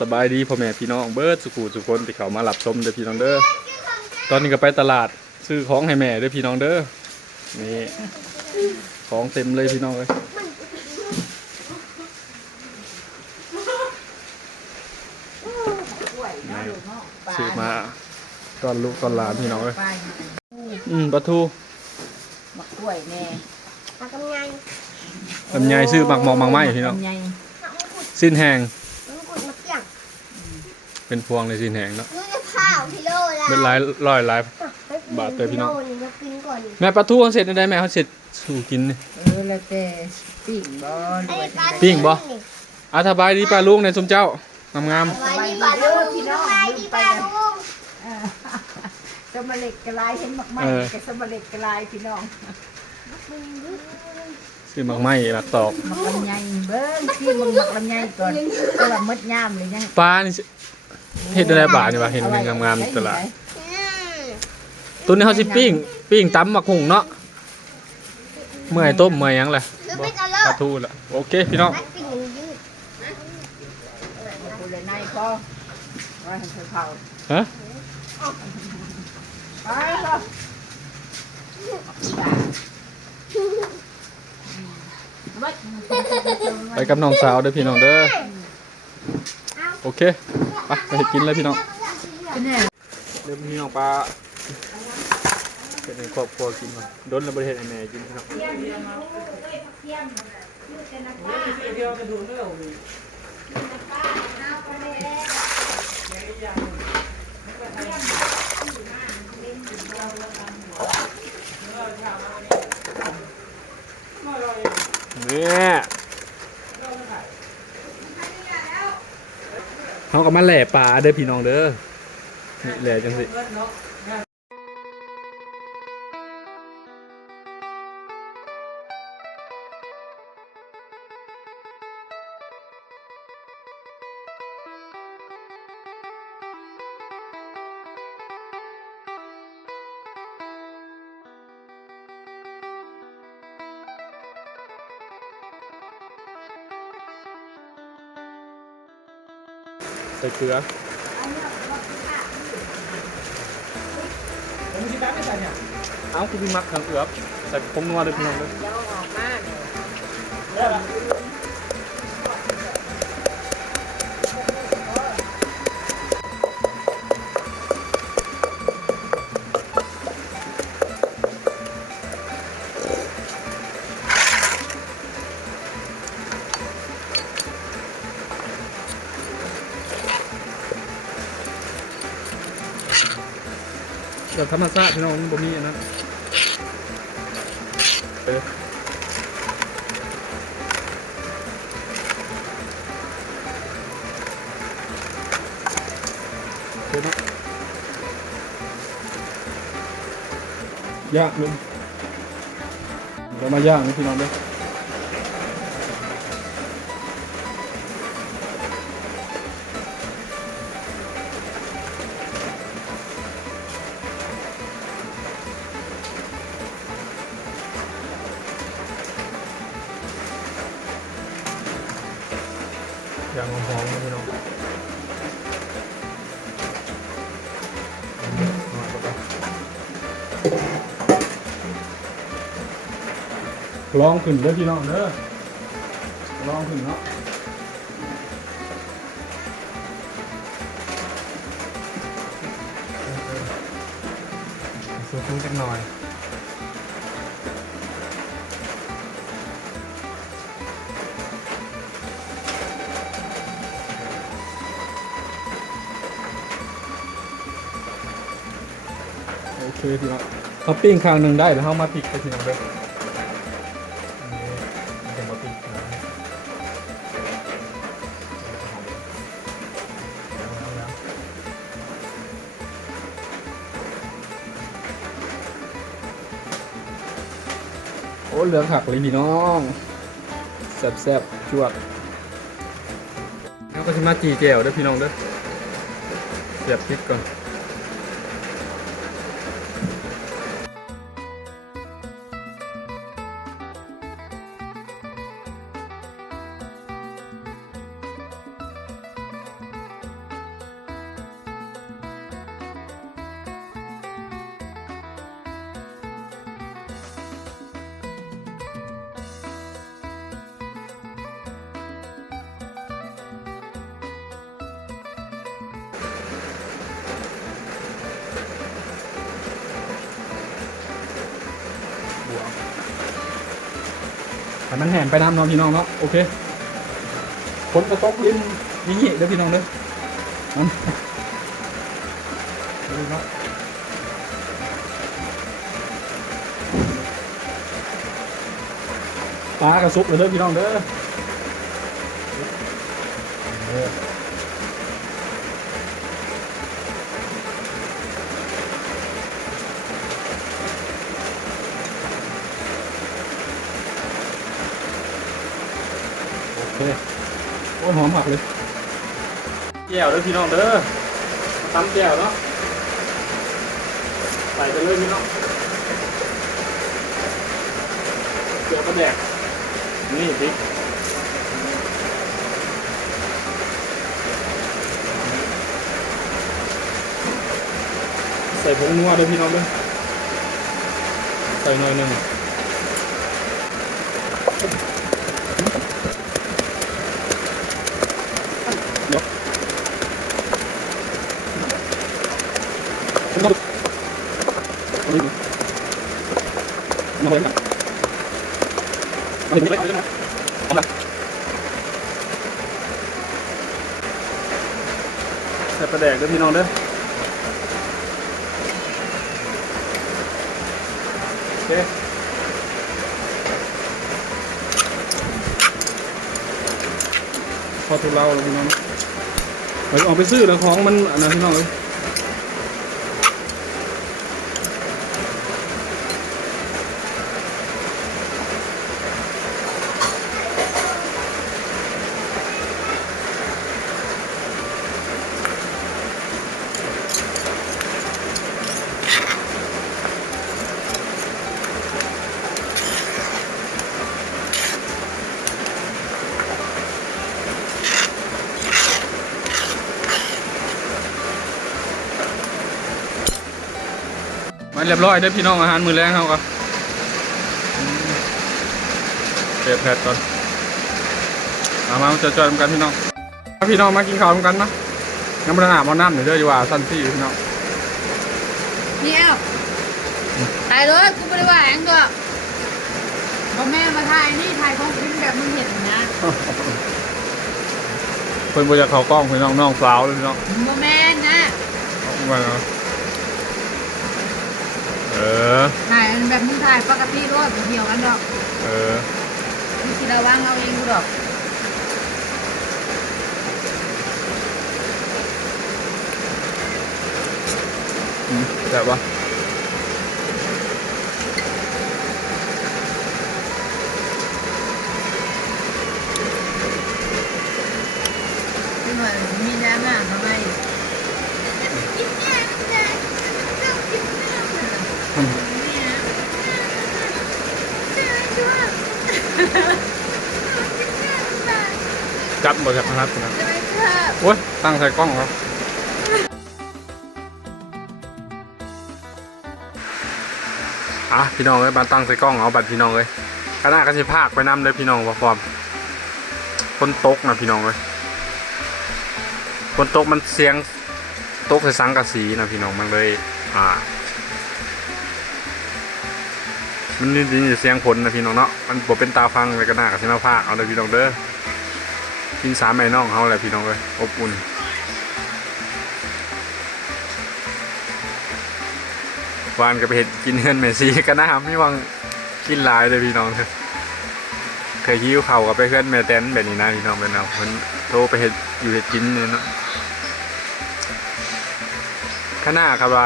สบายดีพ่อแม่พี่น้องเบิร์ดสุขุสุคนที่เขามาหลับชมเด้อพี่น้องเด้อตอนนี้ก็ไปตลาดซื้อของให้แม่เด้อพี่น้องเด้อนี่ของเต็มเลยพี่น้องเลยซื้อมาตอนลูกตอนหลานพี่น้องเลยไปอืมปลาทูมะกล้วยแน่มากำไงลำไยซื้อหมักหมองหมักไม้พี่น้องลำไยหักมะกรูดสิ้นแหง มะกรูดมะเกี่ยง เป็นพวงเลยสิ้นแหงเนาะดูจะข้าวพี่โลละเป็นหลายร้อยหลาย บาทเตยพี่น้องโลนี่มากินก่อนแม่ปลาทูเขาเสร็จได้ไหมเขาเสร็จสู่กินนี่ เออแล้วแต่ปิ้งบ่หรือว่าจังใดปิ้งบ่ อาสบายดีป้าลุงในสมเจ้างามสบายดีป้าลุงสบายดีป้าลุงเออสมเล็กกระลายเห็นมากมายกับสมเล็กกระลายพี่น้องๆซื้อหมักไม้หมักตอกมักลำไยเบิ้งที่มึงมักลำไยก่อนก็ว่ามดยามหรือยังปลานี่สิ เห็ดอะไรบาทนี่วะเห็นเป็นงามๆตลาดอืมตัวนี้เขาสิปิ้งปิ้งตำหมักหุงเนาะเมื่อยต้มเมื่อยหยังแหละคือเป็นอะปลาทูละโอเคพี่น้องนักปิ้งยืดกูเลยในพอไว้ให้เธอเผาฮะไปก็ไปกับน้องสาวเด้อพี่น้องเด้อโอเค ไปไปกินเลยพี่น้องเป็นไงเริ่มพี่น้องปลาเป็นในครอบครัวกินมาโดนระเทศไอแม่กินพี่น้องเนี่ย เขาก็มาแหล่ปลาเด้อพี่น้องเด้อแหล่จังสิ ใส่เกลือเอาคุณพี่มักทางเอือบใส่ผงนัวด้วยพี่น้องด้วยเดี๋ยวเอาออกมาเนี่ธรรมชาติพี่น้องบ่มีอันนั้นเออเดี๋ยวนะย่างลุงเดี๋ยวมาย่างนี่พี่น้องเด้อ อย่างหอมๆนะพี่น้องลองขึ้นเด้อพี่น้องเด้อลองขึ้นเนาะเสือฟุ้งจักหน่อย โอเคพี่น้องเขาปิ้งข้งหนึ่งได้แล้วเขามาพลิกไปพี่น้องเลิกนะโอ้เหลืองหักเลยพี่น้องแซ่บๆจวดแล้วก็จะมาจีแจวด้อพี่น้องเด้อเสียบพริกก่อน ให้มันแห้งไปน้ำเนาะพี่น้องเนาะโอเคฝนกระตกดินนี่เด้อพี่น้องเด้อมันดูเนาะปลากระซุกเลยเด้อพี่น้องเด้อเคโอ้ย หอมผักเลยแก้วเด้อพี่น้องเด้อตำแก้วเนาะใส่ไปเลยพี่น้องเกลือปลาแดกนี่พริกใส่ผงนัวเด้อพี่น้องเด้อใส่หน่อยหนึ่งเดี๋ยวผมต้องเอาดิมาเลยนะมาถึงนี่เลยเอาเลยนะเอาละ ใส่ปลาแดกด้อพี่น้องเด้อโอเคพอทุเราแล้วพี่น้องไปออกไปซื้อแล้วของมันอันนั้นพี่น้องเลย มาเรียบร้อยเด้อพี่น้องอาหารมื้อแรงเขาก็เก็บแพทก่อนมามาจะจอยๆกันพี่น้องมาพี่น้องมากินข้าวกันนะน้ำมันอาบเอาน้ำหน่อยเด้อดีกว่าสั้นซี่พี่น้องเนี่ยถ่ายรถกูไม่ได้ว่าแองก็พอแม่มาถ่ายนี่ถ่ายของกินแบบมึงเห็นนะเพิ่นบ่จะเข้ากล้องพี่น้องน้องสาวเลยพี่น้องโมแม่นนะเอาไว้เนาะ เออถ่ายแบบมึงถ่ายปกติรถเดียวกันดอกเออมีสิระวังเอาเองกูดอกอืมแบบว่าที่หน่อยมีน้ำหนักทำไม อืมจับบ่จากพนักนะจะไปเถอะโอ้ยตั้งใส่กล้องครับอะพี่น้องเอ้ยบานตั้งใส่กล้องเอาบัตรพี่น้องเลยขณะกันสิภาคไปนำเลยพี่น้องว่าพร้อมคนตกนะพี่น้องเลยคนตกมันเสียงตกใส่สังกะสีนะพี่น้องมันเลย อ่า มันนี่ดีเสียงผลนะพี่น้องเนาะมันบ่เป็นตาฟังเลยก็น่ากับสิมาภาคเอาเลยพี่น้องเด้อกินสามไอ้น้องเขาแหละพี่น้องเลยอบอุ่นวานกับเห็ดกินเงินเมซีก็น่าไม่วังกินลายเลยพี่น้องเถอะเคยยิ้วเข่ากับไปเพื่อนแม่แตนแบบนี้นะพี่น้องเป็นเอาเพิ่นโทรไปเห็ดอยู่เห็ดกินเนี่ยเนาะข้างหน้าครับว่า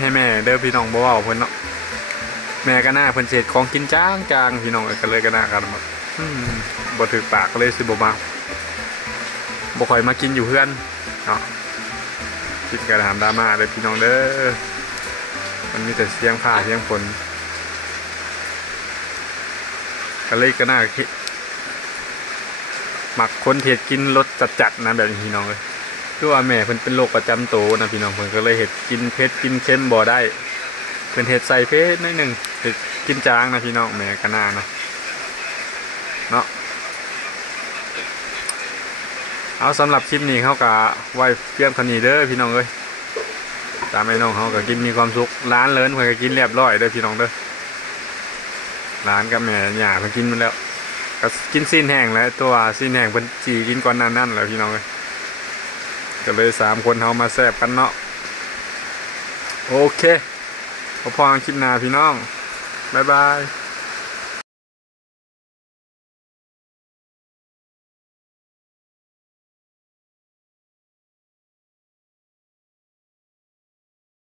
ให้แม่เด้อพี่น้องบ่เว้าเพิ่นเนาะ แม่ก็น่าเพิ่นเศษของกินจ้างจางพี่น้องเอ้ยก็เลยก็น่ากันแบบอืมบ่ถึกปากก็เลยสิบ่มาบ่ค่อยมากินอยู่เพื่อนเนาะคิดกระถามดราม่าเลยพี่น้องเด้อมันมีแต่เสียงผ่าเสียงฝนก็เลยก็น่าคิดหมักคนเห็ดกินรสจัดๆนะแบบพี่น้องเลยคือว่าแม่เพิ่นเป็นโรคประจำตัวนะพี่น้องเพิ่นก็เลยเห็ดกินเผ็ดกินเค็มบ่ได้เพิ่นเห็ดใส่เผ็ดหนิดหนึ่ง เห็ดกินจางนะพี่น้องแม่ก็น่านาะเนาะเอาสำหรับคลิปนี้เขากะไว้เพียงเท่านี้เด้อพี่น้องเอ้ยตามไอ้น้องเขาก็กินมีความสุขร้านเลินเพื่อนก็กินเรียบร้อยเด้อพี่น้องเด้อร้านกับแม่หย่าเพิ่นกินมาแล้วก็กินซีนแห้งแล้วตัวซีนแห้งเพิ่นจีกินก่อนนั้นนั่นแล้วพี่น้องเอ้ยก็เลยสามคนเฮามาแซ่บกันเนาะโอเคพอพอคลิปหน้าพี่น้อง บ๊ายบาย